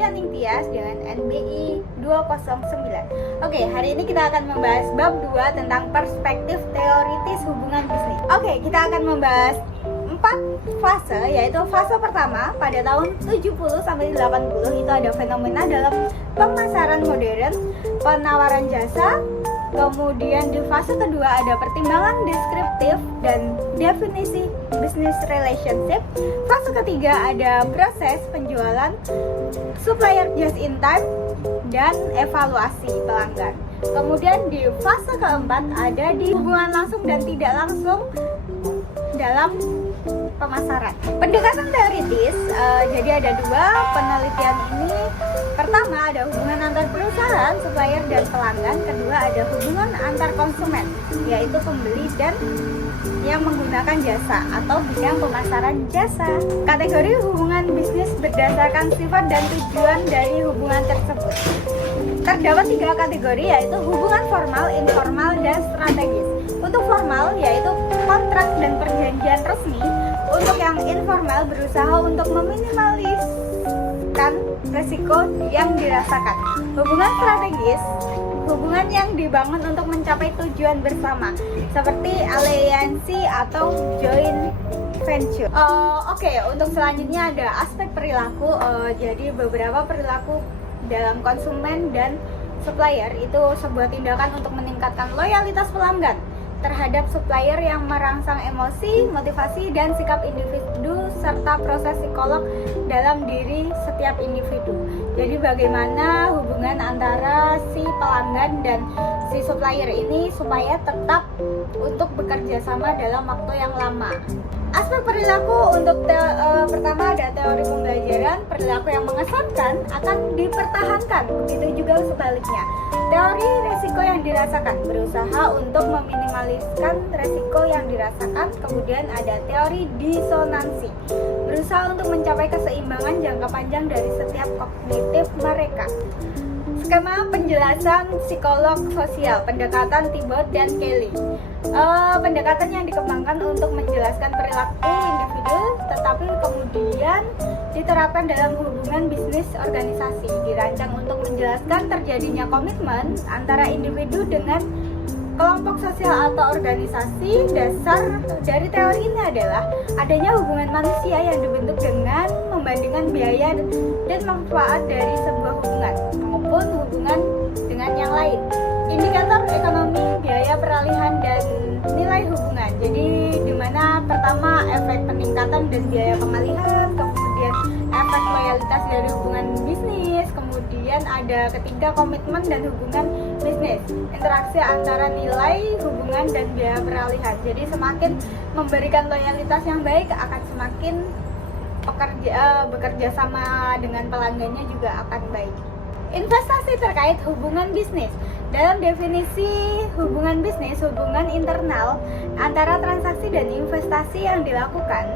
Dian Tias dengan NBI 209. Oke, hari ini kita akan membahas bab 2 tentang perspektif teoritis hubungan bisnis. Oke, kita akan membahas 4 fase, yaitu fase pertama pada tahun 70 sampai 80 itu ada fenomena dalam pemasaran modern, penawaran jasa. Kemudian di fase kedua ada pertimbangan deskriptif dan definisi business relationship. Fase ketiga ada proses penjualan, supplier just in time, dan evaluasi pelanggan. Kemudian di fase keempat ada di hubungan langsung dan tidak langsung dalam pemasaran. Pendekatan teoritis, jadi ada 2 penelitian ini. Pertama ada hubungan antar perusahaan, supplier dan pelanggan. Kedua ada hubungan antar konsumen, yaitu pembeli dan yang menggunakan jasa atau bidang pemasaran jasa. Kategori hubungan bisnis berdasarkan sifat dan tujuan dari hubungan tersebut. Terdapat 3 kategori, yaitu hubungan formal, informal, dan strategis. Untuk formal yaitu kontrak dan perjanjian resmi. Untuk yang informal berusaha untuk meminimaliskan resiko yang dirasakan. Hubungan strategis, hubungan yang dibangun untuk mencapai tujuan bersama, seperti aliansi atau joint venture. Oke, untuk selanjutnya ada aspek perilaku. Jadi beberapa perilaku dalam konsumen dan supplier itu sebuah tindakan untuk meningkatkan loyalitas pelanggan terhadap supplier yang merangsang emosi, motivasi, dan sikap individu serta proses psikolog dalam diri setiap individu. Jadi bagaimana hubungan antara si pelanggan dan si supplier ini supaya tetap untuk bekerja sama dalam waktu yang lama. Aspek perilaku untuk pertama ada teori pembelajaran. Perilaku yang mengesankan akan dipertahankan, begitu juga sebaliknya. Teori resiko yang dirasakan, berusaha untuk meminimaliskan resiko yang dirasakan. Kemudian ada teori disonansi, berusaha untuk mencapai keseimbangan jangka panjang dari setiap kognitif mereka. Skema penjelasan psikolog sosial, pendekatan Thibaut dan Kelly. Pendekatan yang dikembangkan untuk menjelaskan perilaku individu, tetapi kemudian diterapkan dalam hubungan bisnis organisasi. Dirancang untuk menjelaskan terjadinya komitmen antara individu dengan kelompok sosial atau organisasi. Dasar dari teori ini adalah adanya hubungan manusia yang dibentuk dengan membandingkan biaya dan manfaat dari sebuah hubungan maupun hubungan dengan yang lain. Indikator ekonomi, biaya peralihan, dan nilai hubungan. Jadi dimana pertama efek peningkatan dan biaya pengalihan, kemudian efek loyalitas dari hubungan bisnis, kemudian ada ketiga komitmen dan hubungan bisnis, interaksi antara nilai hubungan dan biaya peralihan. Jadi semakin memberikan loyalitas yang baik akan semakin bekerja sama dengan pelanggannya juga akan baik. Investasi terkait hubungan bisnis. Dalam definisi hubungan bisnis, hubungan internal antara transaksi dan investasi yang dilakukan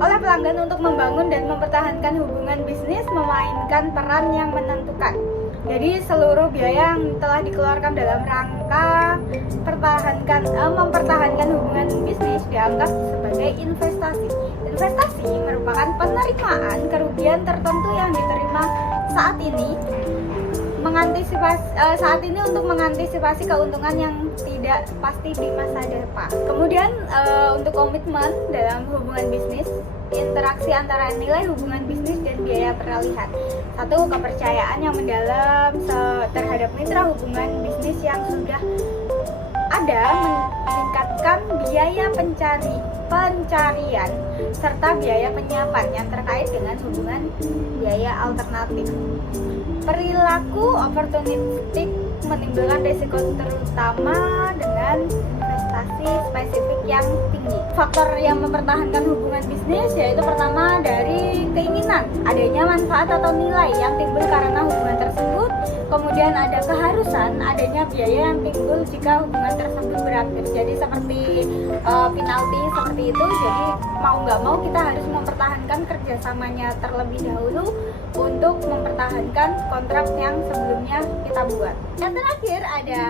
oleh pelanggan untuk membangun dan mempertahankan hubungan bisnis memainkan peran yang menentukan. Jadi seluruh biaya yang telah dikeluarkan dalam rangka mempertahankan hubungan bisnis dianggap sebagai investasi. Investasi merupakan penerimaan kerugian tertentu yang diterima saat ini untuk mengantisipasi keuntungan yang tidak pasti di masa depan. Kemudian untuk komitmen dalam hubungan bisnis, interaksi antara nilai hubungan bisnis dan biaya peralihan. 1. Kepercayaan yang mendalam terhadap mitra hubungan bisnis yang sudah ada, meningkatkan biaya pencarian serta biaya penyiapan yang terkait dengan hubungan biaya alternatif. Perilaku opportunistik menimbulkan risiko terutama dengan investasi spesifik yang tinggi. Faktor yang mempertahankan hubungan bisnis yaitu pertama dari keinginan adanya manfaat atau nilai yang timbul karena hubungan tersebut. Kemudian ada keharusan adanya biaya yang timbul jika hubungan tersebut berakhir. Jadi seperti penalti seperti itu. Jadi mau nggak mau kita harus mempertahankan kerjasamanya terlebih dahulu untuk mempertahankan kontrak yang sebelumnya kita buat. Yang terakhir ada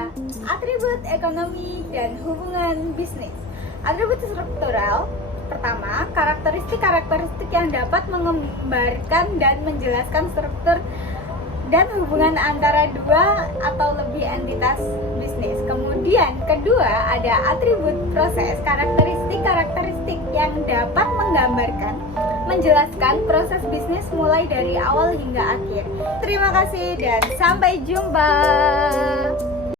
atribut ekonomi dan hubungan bisnis. Atribut struktural pertama, karakteristik-karakteristik yang dapat menggambarkan dan menjelaskan struktur dan hubungan antara dua atau lebih entitas bisnis. Kemudian kedua ada atribut proses, karakteristik yang dapat menggambarkan, menjelaskan proses bisnis mulai dari awal hingga akhir. Terima kasih dan sampai jumpa.